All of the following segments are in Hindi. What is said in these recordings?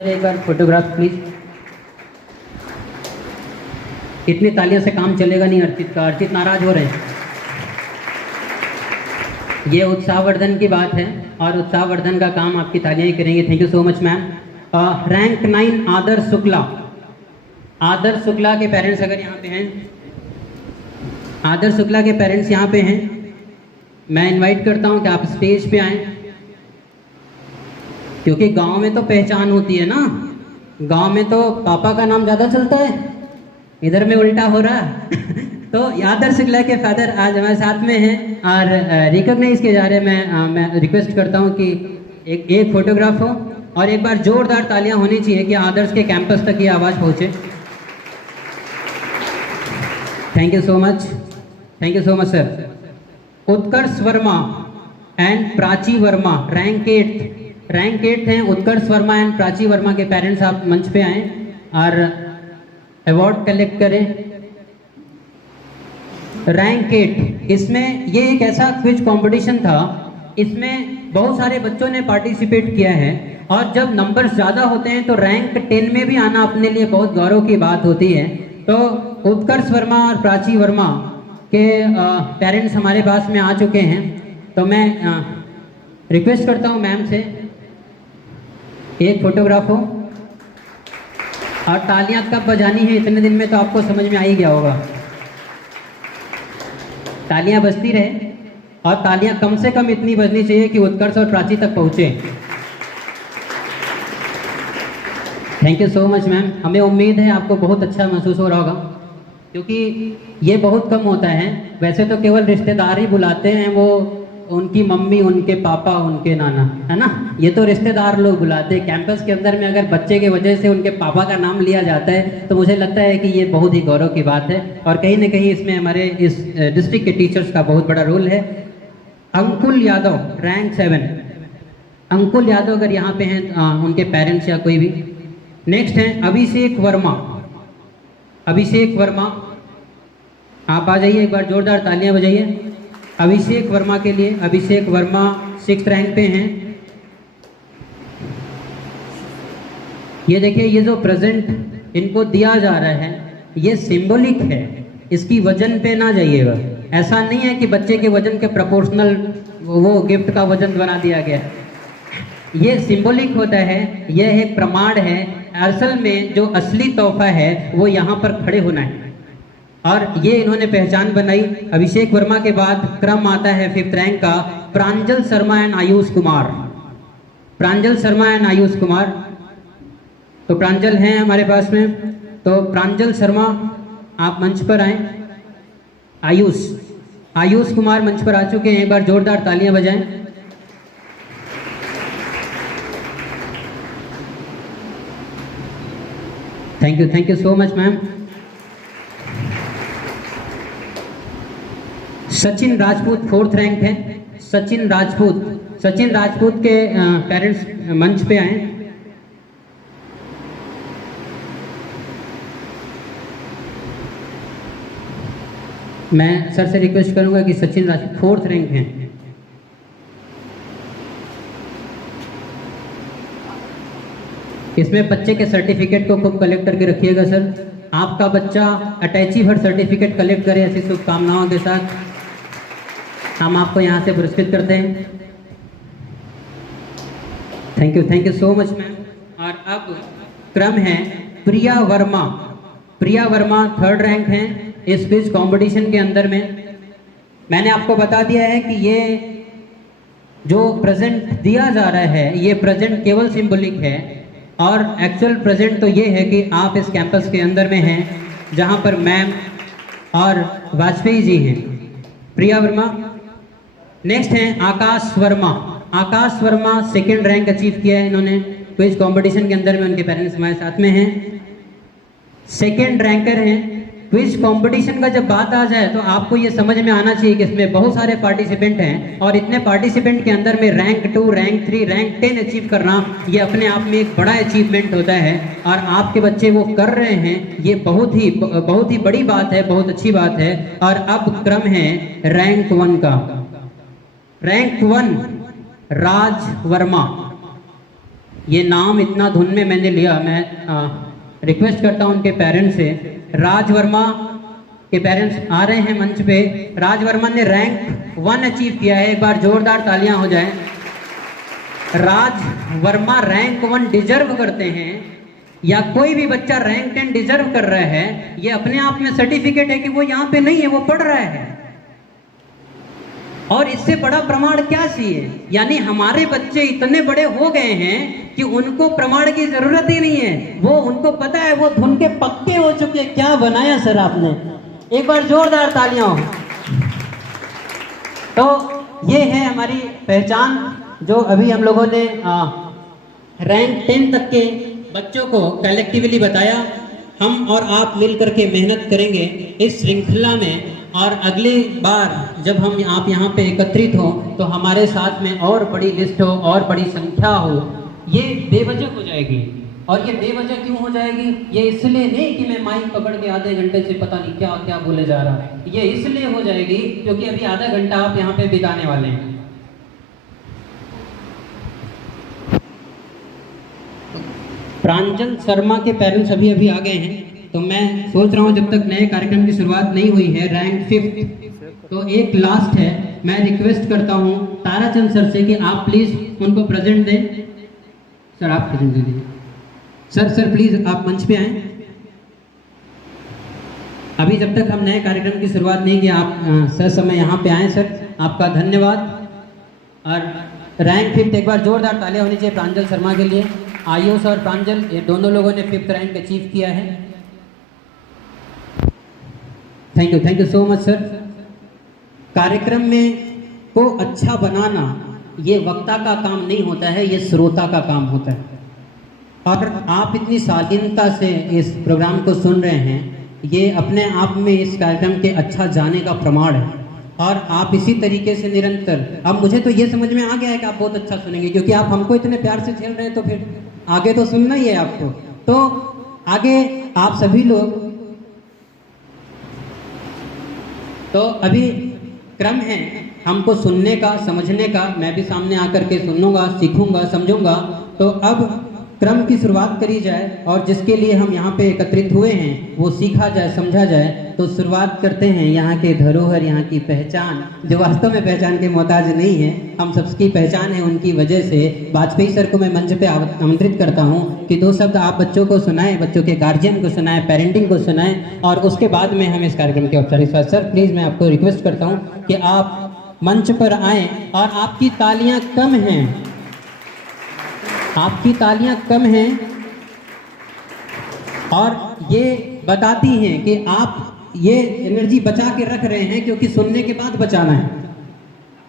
एक बार फोटोग्राफ प्लीज। इतनी तालियों से काम चलेगा नहीं अर्चित का। अर्चित नाराज हो रहे हैं। ये उत्साहवर्धन की बात है और उत्साहवर्धन का काम आपकी तालियां ही करेंगे। Thank you so much ma'am. Rank 9 आदर्श शुक्ला। आदर्श शुक्ला के पेरेंट्स अगर यहाँ पे हैं, आदर्श शुक्ला के पेरेंट्स यहाँ पे हैं, मैं इनवाइट करता हूँ कि आप स्टेज पे आएँ, क्योंकि गांव में तो पहचान होती है ना। गांव में तो पापा का नाम ज़्यादा चलता है, इधर में उल्टा हो रहा है। तो आदर्श शुक्ला के फादर आज हमारे साथ में हैं और रिकॉग्नाइज किए जा रहे हैं। मैं रिक्वेस्ट करता हूं कि एक फोटोग्राफ हो और एक बार जोरदार तालियां होनी चाहिए कि आदर्श के कैंपस तक ये आवाज़ पहुंचे। Thank you so much, thank you so much sir. Utkarsh Verma and Prachi Verma rank 8 हैं। उत्कर्ष वर्मा एंड प्राची वर्मा के पेरेंट्स आप मंच पे आएँ और अवार्ड कलेक्ट करें। रैंक 8 इसमें ये एक ऐसा क्विज कंपटीशन था, इसमें बहुत सारे बच्चों ने पार्टिसिपेट किया है और जब नंबर्स ज़्यादा होते हैं तो रैंक 10 में भी आना अपने लिए बहुत गौरव की बात होती है। तो उत्कर्ष वर्मा और प्राची वर्मा के पेरेंट्स हमारे पास में आ चुके हैं, तो मैं रिक्वेस्ट करता हूँ मैम से एक फोटोग्राफ हो और तालियां कब बजानी है इतने दिन में तो आपको समझ में आ ही गया होगा। तालियां बजती रहे और तालियां कम से कम इतनी बजनी चाहिए कि उत्कर्ष और प्राची तक पहुंचे। Thank you so much ma'am. हमें उम्मीद है आपको बहुत अच्छा महसूस हो रहा होगा, क्योंकि ये बहुत कम होता है। वैसे तो केवल रिश्तेदार ही बुलाते हैं, वो उनकी मम्मी, उनके पापा, उनके नाना, है ना, ये तो रिश्तेदार लोग बुलाते हैं। कैंपस के अंदर में अगर बच्चे के वजह से उनके पापा का नाम लिया जाता है तो मुझे लगता है कि ये बहुत ही गौरव की बात है और कहीं ना कहीं इसमें हमारे इस डिस्ट्रिक्ट के टीचर्स का बहुत बड़ा रोल है। अंकुल यादव रैंक 7। अंकुल यादव अगर यहाँ पे हैं उनके पेरेंट्स या कोई भी। नेक्स्ट हैं अभिषेक वर्मा। अभिषेक वर्मा आप आ जाइए, एक बार जोरदार तालियां बजाइए अभिषेक वर्मा के लिए। अभिषेक वर्मा 6th रैंक पे हैं। ये देखिए, ये जो प्रेजेंट इनको दिया जा रहा है ये सिंबॉलिक है, इसकी वजन पे ना जाइएगा। ऐसा नहीं है कि बच्चे के वजन के प्रोपोर्शनल वो गिफ्ट का वजन बना दिया गया। ये सिंबॉलिक होता है, यह एक प्रमाण है। असल में जो असली तोहफा है वो यहाँ पर खड़े होना है और ये इन्होंने पहचान बनाई। अभिषेक वर्मा के बाद क्रम आता है 5th रैंक का प्रांजल शर्मा एंड आयुष कुमार। प्रांजल शर्मा एंड आयुष कुमार, तो प्रांजल हैं हमारे पास में, तो प्रांजल शर्मा आप मंच पर आए। आयुष कुमार मंच पर आ चुके हैं, एक बार जोरदार तालियां बजाएं। Thank you so much ma'am. Sachin Rajput 4th rank है। सचिन राजपूत के पेरेंट्स मंच पे आए। मैं सर से रिक्वेस्ट करूंगा कि सचिन राजपूत 4th रैंक हैं। इसमें बच्चे के सर्टिफिकेट को खूब कलेक्ट करके रखिएगा सर। आपका बच्चा अटैची भर सर्टिफिकेट कलेक्ट करे, ऐसी शुभकामनाओं के साथ हम आपको यहाँ से पुरस्कृत करते हैं। Thank you so much ma'am. और अब क्रम है प्रिया वर्मा। प्रिया वर्मा 3rd रैंक हैं इस क्विज कंपटीशन के अंदर में। मैंने आपको बता दिया है कि ये जो प्रेजेंट दिया जा रहा है ये प्रेजेंट केवल सिंबॉलिक है और एक्चुअल प्रेजेंट तो ये है कि आप इस कैंपस के अंदर में हैं जहाँ पर मैम और वाजपेयी जी हैं। प्रिया वर्मा। नेक्स्ट हैं आकाश वर्मा 2nd रैंक अचीव किया है इन्होंने क्विज कंपटीशन के अंदर में। उनके पेरेंट्स हमारे साथ में हैं, 2nd रैंकर हैं। क्विज कंपटीशन का जब बात आ जाए तो आपको ये समझ में आना चाहिए कि इसमें बहुत सारे पार्टिसिपेंट हैं और इतने पार्टिसिपेंट के अंदर में रैंक 2, रैंक 3, रैंक 10 अचीव करना ये अपने आप में एक बड़ा अचीवमेंट होता है और आपके बच्चे वो कर रहे हैं, ये बहुत ही बड़ी बात है, बहुत अच्छी बात है। और अब क्रम है रैंक 1 का। रैंक 1 राज वर्मा। ये नाम इतना धुन में मैंने लिया, मैं रिक्वेस्ट करता हूँ उनके पेरेंट्स से। राज वर्मा के पेरेंट्स आ रहे हैं मंच पे। राज वर्मा ने रैंक 1 अचीव किया है, एक बार जोरदार तालियां हो जाए। राज वर्मा रैंक 1 डिजर्व करते हैं, या कोई भी बच्चा रैंक 10 डिजर्व कर रहा है, ये अपने आप में सर्टिफिकेट है कि वो यहाँ पे नहीं है, वो पढ़ रहा है। और इससे बड़ा प्रमाण क्या चाहिए? यानी हमारे बच्चे इतने बड़े हो गए हैं कि उनको प्रमाण की जरूरत ही नहीं है, वो उनको पता है, वो धुन के पक्के हो चुके। क्या बनाया सर आपने, एक बार जोरदार तालियां हो। तो ये है हमारी पहचान, जो अभी हम लोगों ने रैंक 10 तक के बच्चों को कलेक्टिवली बताया। हम और आप मिल करके मेहनत करेंगे इस श्रृंखला में, और अगली बार जब हम आप यहाँ पे एकत्रित हो तो हमारे साथ में और बड़ी लिस्ट हो और बड़ी संख्या हो। ये बेवजह हो जाएगी, और ये बेवजह क्यों हो जाएगी? ये इसलिए नहीं कि मैं माइक पकड़ के आधे घंटे से पता नहीं क्या क्या बोले जा रहा है, ये इसलिए हो जाएगी क्योंकि अभी आधा घंटा आप यहाँ पे बिताने वाले हैं। प्रांजल शर्मा के पेरेंट्स अभी अभी आ गए हैं, तो मैं सोच रहा हूँ जब तक नए कार्यक्रम की शुरुआत नहीं हुई है, रैंक 5 तो एक लास्ट है। मैं रिक्वेस्ट करता हूँ ताराचंद सर से कि आप प्लीज उनको प्रेजेंट दें। सर आप प्रेजेंट दे दीजिए। सर प्लीज आप मंच पे आएं। अभी जब तक हम नए कार्यक्रम की शुरुआत नहीं की, आप सर समय यहाँ पे आए। सर आपका धन्यवाद। और रैंक 5 एक बार जोरदार तालियां होनी चाहिए प्रांजल शर्मा के लिए। आयुष और प्रांजल ये दोनों लोगों ने 5th रैंक अचीव किया है। Thank you so much sir. कार्यक्रम में को अच्छा बनाना ये वक्ता का काम नहीं होता है, ये श्रोता का काम होता है। और आप इतनी शालीनता से इस प्रोग्राम को सुन रहे हैं, ये अपने आप में इस कार्यक्रम के अच्छा जाने का प्रमाण है। और आप इसी तरीके से निरंतर, अब मुझे तो ये समझ में आ गया है कि आप बहुत अच्छा सुनेंगे, क्योंकि आप हमको इतने प्यार से झेल रहे हैं, तो फिर आगे तो सुनना ही है आपको। तो आगे आप सभी लोग, तो अभी क्रम है हमको सुनने का, समझने का। मैं भी सामने आकर के सुनूंगा, सीखूंगा, समझूंगा। तो अब क्रम की शुरुआत करी जाए, और जिसके लिए हम यहाँ पे एकत्रित हुए हैं वो सीखा जाए, समझा जाए। तो शुरुआत करते हैं यहाँ के धरोहर, यहाँ की पहचान, जो वास्तव में पहचान के मोहताज नहीं है, हम सबकी पहचान है उनकी वजह से। वाजपेयी सर को मैं मंच पे आमंत्रित करता हूँ कि 2 शब्द आप बच्चों को सुनाएं, बच्चों के गार्जियन को सुनाएं, पेरेंटिंग को सुनाएं, और उसके बाद में हम इस कार्यक्रम के औपचारिक स्वागत। सर प्लीज़ मैं आपको रिक्वेस्ट करता हूँ कि आप मंच पर आएँ। और आपकी तालियाँ कम हैं, आपकी तालियां कम हैं, और ये बताती हैं कि आप ये एनर्जी बचा के रख रहे हैं, क्योंकि सुनने के बाद बचाना है।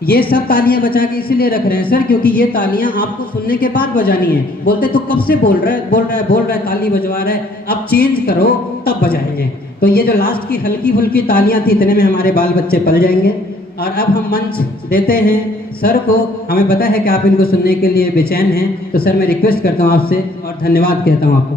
ये सब तालियां बचा के इसीलिए रख रहे हैं सर, क्योंकि ये तालियां आपको सुनने के बाद बजानी है। बोलते तो कब से बोल रहा है ताली बजवा रहा है, अब चेंज करो तब बजाएंगे। तो ये जो लास्ट की हल्की फुल्की तालियां थी, इतने में हमारे बाल बच्चे पल जाएंगे। और अब हम मंच देते हैं सर को। हमें पता है कि आप इनको सुनने के लिए बेचैन हैं, तो सर मैं रिक्वेस्ट करता हूँ आपसे और धन्यवाद कहता हूँ आपको।